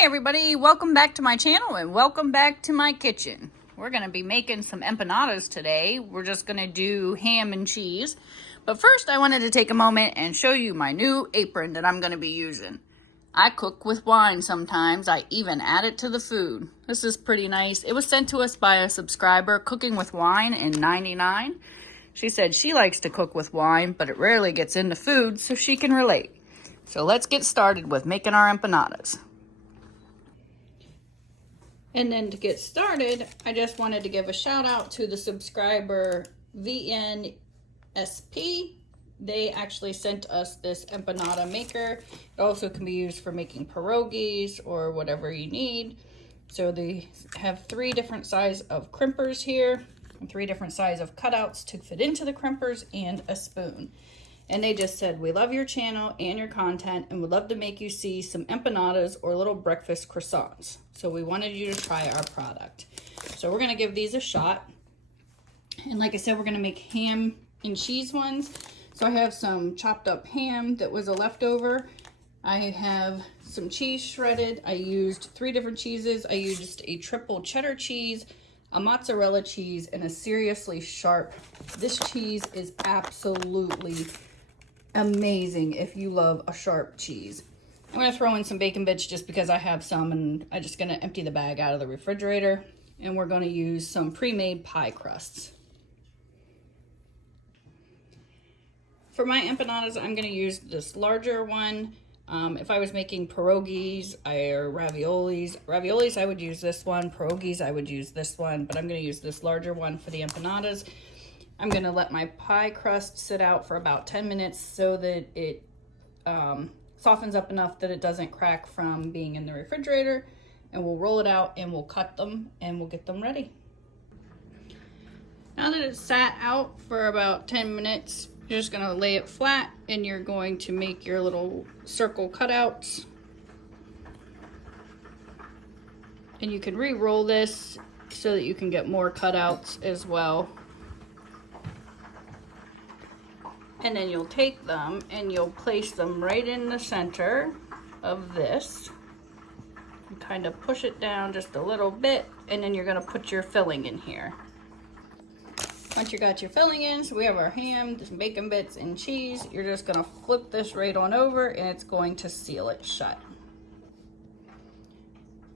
Hey everybody, welcome back to my channel and welcome back to my kitchen. We're going to be making some empanadas today. We're just going to do ham and cheese. But first I wanted to take a moment and show you my new apron that I'm going to be using. I cook with wine sometimes. I even add it to the food. This is pretty nice. It was sent to us by a subscriber, Cooking with Wine in '99. She said she likes to cook with wine, but it rarely gets into food, so she can relate. So let's get started with making our empanadas. And then to get started, I just wanted to give a shout out to the subscriber VNSP. They actually sent us this empanada maker. It also can be used for making pierogies or whatever you need. So they have 3 different size of crimpers here, and 3 different size of cutouts to fit into the crimpers, and a spoon. And they just said, we love your channel and your content and would love to make you see some empanadas or little breakfast croissants. So we wanted you to try our product. So we're gonna give these a shot. And like I said, we're gonna make ham and cheese ones. So I have some chopped up ham that was a leftover. I have some cheese shredded. I used 3 different cheeses. I used a triple cheddar cheese, a mozzarella cheese, and a seriously sharp. This cheese is absolutely amazing if you love a sharp cheese. I'm going to throw in some bacon bits just because I have some, and I'm just going to empty the bag out of the refrigerator, and we're going to use some pre-made pie crusts. For my empanadas, I'm going to use this larger one. If I was making pierogies or raviolis, I would use this one. Pierogies, I would use this one, but I'm going to use this larger one for the empanadas. I'm going to let my pie crust sit out for about 10 minutes so that it softens up enough that it doesn't crack from being in the refrigerator. And we'll roll it out and we'll cut them and we'll get them ready. Now that it's sat out for about 10 minutes, you're just going to lay it flat and you're going to make your little circle cutouts. And you can re-roll this so that you can get more cutouts as well. And then you'll take them and you'll place them right in the center of this. And kind of push it down just a little bit, and then you're gonna put your filling in here. Once you got your filling in, so we have our ham, some bacon bits, and cheese, you're just gonna flip this right on over and it's going to seal it shut.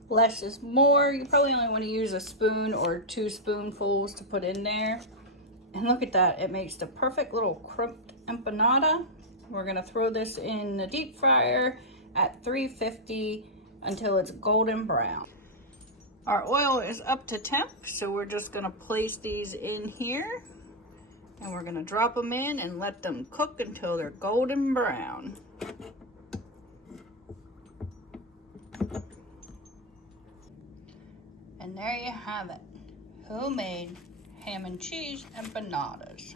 Less is more. You probably only want to use a spoon or 2 spoonfuls to put in there. And look at that, it makes the perfect little crimped empanada. We're gonna throw this in the deep fryer at 350 until it's golden brown. Our oil is up to temp, so we're just gonna place these in here and we're gonna drop them in and let them cook until they're golden brown. And there you have it, homemade ham and cheese empanadas.